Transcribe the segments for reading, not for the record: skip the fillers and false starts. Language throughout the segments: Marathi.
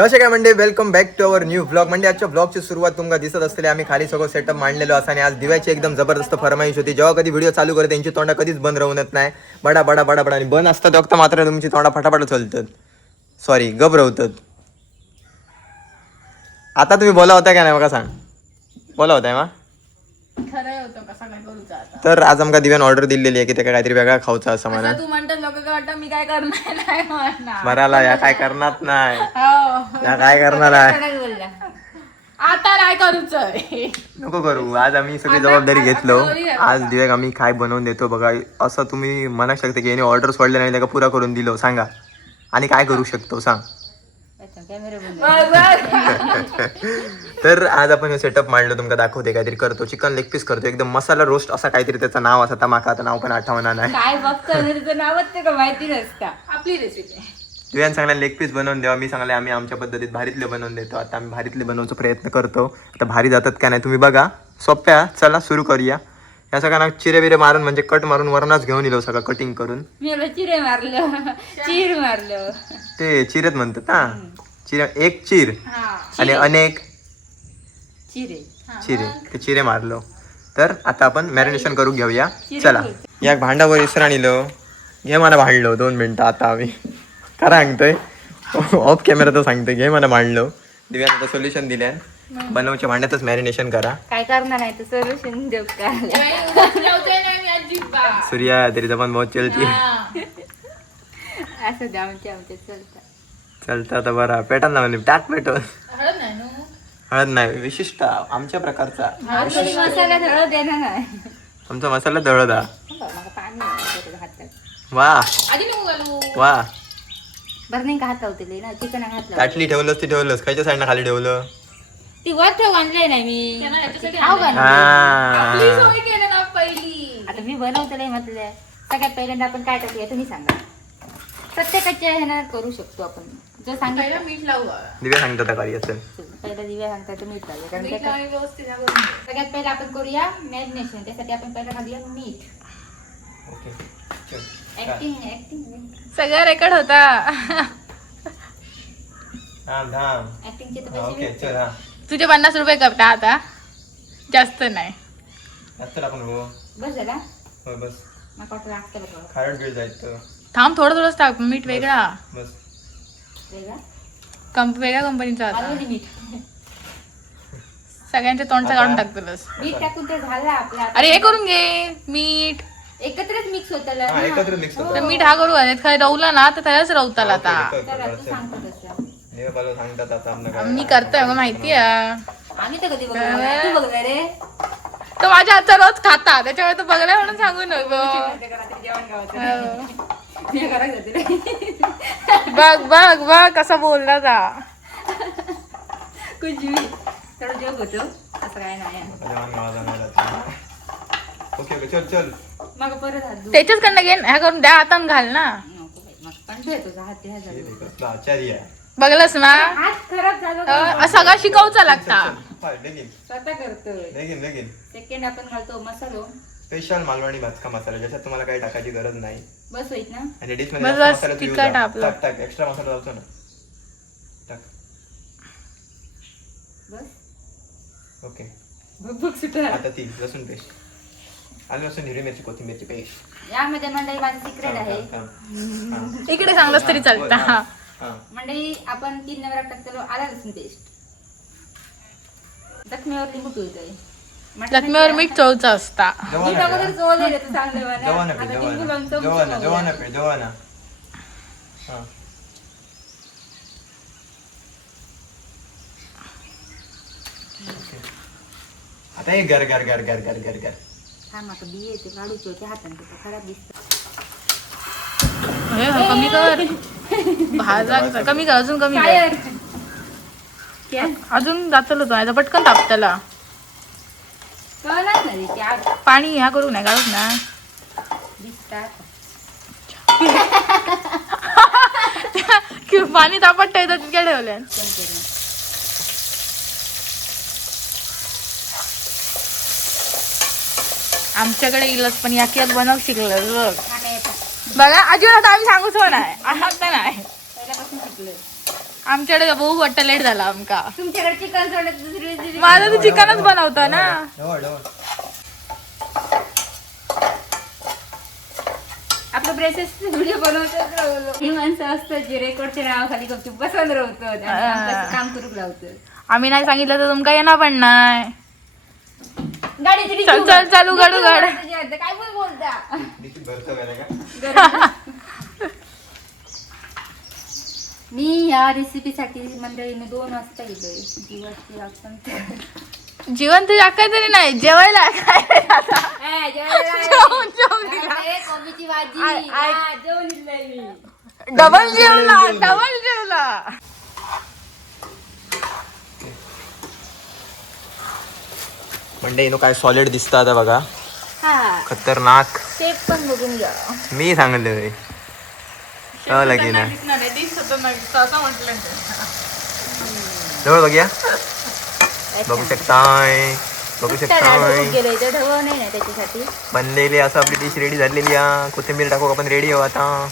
कसे काय म्हणजे welcome back to our new blog. म्हणजे आजच्या ब्लॉगची सुरुवात तुमका दिसत असते. आम्ही खाली सगळं सेटअप मांडलेलो असा आणि आज दिव्याची एकदम जबरदस्त फरमाईश होती. जेव्हा कधी व्हिडिओ चालू करते त्यांची तोंड कधीच बंद राहूनच नाही. बडा बडा बडा बडा आणि बंद असतात फक्त मात्र तुमची तोंडा फटाफट चालतात. सॉरी गप रवतात. आता तुम्ही बोला होता का नाही बघा सांग. बोला होताय मा तर आज आमका दिव्यान ऑर्डर दिलेली आहे की ते काहीतरी वेगळा खाऊचा असं म्हणा. तू म्हणतात लोक काय वाटतं मी काय करणार नाही म्हणणार. मराला या काय करणार नाही. या काय करणार आहे आता काय करूच नको करू. आज आम्ही सगळी जबाबदारी घेतलो. आज दिव्याक आम्ही काय बनवून देतो बघा. असं तुम्ही म्हणू शकता की याने ऑर्डर सोडले नाही त्याला पुरा करून दिलो सांगा. आणि काय करू शकतो सांग. तर आज आपण सेटअप मांडलो तुमका दाखवते. काहीतरी करतो चिकन लेग पीस करतो एकदम मसाला रोस्ट असा काहीतरी त्याचं नाव असं माका आता नाव पण आठवणार नाही. काय बघतो त्याचं नावच ते का माहिती नसतं. आपली रेसिपी दिव्यान सांगला लेग पीस बनवून द्यावा. मी सांगले आम्ही आमच्या पद्धतीत भारीतले बनवून देतो. आता आम्ही भारीतले बनवण्याचा प्रयत्न करतो. आता भारी जातात का नाही तुम्ही बघा. सोप्या चला सुरू करूया. या सगळ्यांना चिरे बिरे मारून म्हणजे कट मारून वरणाच घेऊन येलो सगळं कटिंग करून. मी चिरे मारलं चीर मारलं ते चिरेत म्हणतात ना. चिरे एक चीर आणि अनेक चिरे चिरे ते चिरे मारलो. तर आता आपण मॅरिनेशन करून घेऊया. चला या भांडावर इसराण इलो घे मला भांडलो 2 मिनिटं. आता आम्ही काय सांगतोय ऑफ कॅमेरा तर सांगतोय घे मला मांडलो. दिव्यानं आता सोल्युशन दिल्या बनवच्या भांड्यातच मॅरिनेशन करा. काय करणार आहे तर सोल्युशन देऊ का. सूर्या तरी जमान बहुत चलती असं द्या आमच्या चलतं चलता आता बरा पेटान ना म्हणजे टाक पेटून. हळद नाही विशिष्ट आमच्या प्रकारचा मसाला हळद देणार नाही. आमचा मसाला दळदा. पाणी वा वा बरं नाही का हात लावते ना चिकन हात ताटली ठेवलंस ती ठेवलंस खायच्या साईडनं खाली ठेवलं. ती वर ठेव आणलंय नाही मी आता मी बनवतलंय म्हटलं. सगळ्यात पहिल्यांदा आपण काय टाकूया तुम्ही सांगा. प्रत्येकाच्या ह्यानं करू शकतो आपण. जो सांगितलं मीठ लावू. दिव्या सांगतात आता काही असेल. पहिला दिव्या सांगतात मीठ लावूया. सगळ्यात पहिला आपण करूया मॅरिनेशन. त्यासाठी आपण पहिला घालूया मीठ. सगळा रेकॉर्ड होता. ऍक्टिंगचे तर तुझे 50 रुपये कपटा आता जास्त नाही. बस झाला बस खारट बिळ जायचं. थांब थोडं थोडंच टाक मीठ वेगळा. बस वेगळ्या कंपनीचा होता. सगळ्यांच्या तोंडचा काढून टाकतो बस. मीठ टाकून ते झालं आपलं. अरे हे करून घे मीठ एकत्रच मिक्स होतं. एकत्र मिक्स होतं. मीठ हा करू काय रवला ना तर त्यालाच रवताला आता. सांगतात आता मी करतोय मग माहिती आहे. आम्ही तर कधी बघणार रे. तो माझ्या हातचा रोज खाता त्याच्यामुळे तो बघलाय म्हणून सांगू नको. बघ बघ बघ कसा बोलला जा. थोडं जोक होतो असं काय नाही. ओके चल चल मग परत हात धुवून त्याच्याच कडनं घे ह्या करून द्या हातान घाल ना. नको बाई, मग कंटाळा येतो तुझा हात द्या झाला. कसला आचार्य आहे. बघलस ना हात खराब झाला सगळा शिकवचा लागता. स्वतः करतोय. सेकंड आपण घालतो मसालो. स्पेशल मालवणी भाजका मसाला ज्याच्यात तुम्हाला काही टाकायची गरज नाही. बस होईत ना. आणि डिश बस, मध्ये बस, मसाला तू use तिखट कर. आपलं. टाक टाक एक्स्ट्रा मसाला लावतो ना. टाक बस ओके. भुक सुटला. आता ती लसूण पेस्ट आलं लसूण हिरवी मिरची कोथिंबीरची पेस्ट. यामध्ये मंडळी माझं सिक्रेट आहे. इकडे सांगलंस तरी चालतं. हा मंडळी आपण 3 नवरा टाकतो आला लसूण पेस्ट. जखमीवर लिंबू पिळतोय. जखमीवर मीठ चवचा असता. मी अगोदर चोळलेलं तू चांगलं मला. जवाना आता पे लिंबू लावून जवाना जवाना जवाना पे जवाना. हां आता हे गर गर गर गर गर गर गर. हा मग बिये ते काढूचे होते हातांचे ते खराब दिसतं. कमी कर भाजा कमी कर अजून कमी कर. अजून जातलो तो आता पटकन ताप त्याला. कळणार नाही ते आज पाणी ह्या करू नाही काढून ना. दिसतात. पाणी तापट येतात तितक्या ठेवल्या. आमच्याकडे इलच पण या केक बनव शिकलं बघा. अजिबात आम्ही सांगूच नाही. आहात नाही पहिल्यापासून शिकलोय. आमच्याकडे बहु वाटतं लेट झाला आमका. तुमच्याकडे चिकन सोडत दुसरी रेसिपी. माझा तर चिकनच बनवतो ना. आपलं ब्रेसेस व्हिडिओ बनवतो ही माणसं असतं जे रेकॉर्डच्या नावाखाली गपचूप बसवून राहतं आणि आमचं काम करू लावतं. आम्ही नाही सांगितलं तर तुमका येणार पण नाही. गाडी चल चल चालू गाडू गाड. काय पण बोलता. मी या रेसिपीसाठी मंडळीने 2 वाजता गेलोय. दिवसची आपण जीवन तुझ्या काय तरी नाही जेवायला काय कोबीची भाजी जेवण डबल जेवला. म्हणजे इनो काय सॉलिड दिसतं आता बघा. हा खतरनाक. शेप पण बघून घ्या. मी सांगलोय लगे ना जवळ बघूया. बघू शकताय गेलोय तर ढवळ नाही ना त्याच्यासाठी. बनलेली असं आपली डिश रेडी झालेली आहे. कोथिंबीर टाकू आपण रेडी आहो आता.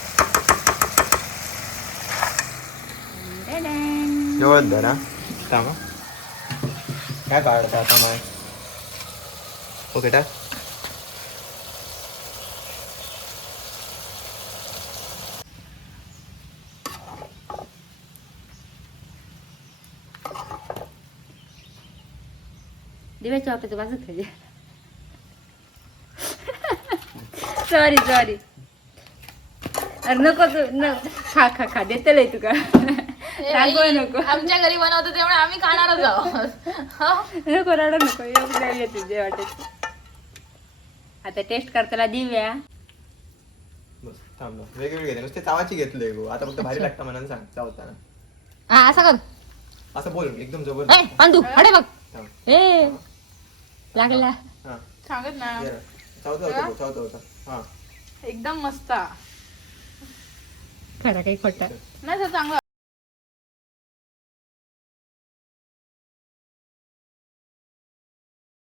जवळ धरा थांबा. काय काढता आता नाही. ओके टाक. दिव्याच्या वापराचं बाजूत खाली. सॉरी अरे नको तू खा खा खा देतलंय तुका. रागवू नको. आमच्या घरी बनवतो त्यामुळे आम्ही खाणारच आहोत. नको रडू नको एवढं येते जे वाटेल. आता टेस्ट करताना दिव्या. बस थांब वेगवेगळे घेते नुसते चावाची घेतलंय गो. आता फक्त भारी लागतं म्हणून सांग चावताना. हा असं कर. असं बोल एकदम जबर. पांडू अडे बघ. थांब. ए लागला. हा सांगत ना ये रे. चावता होता. हा एकदम मस्त. खरा काही खोटा. नाही तर चांगला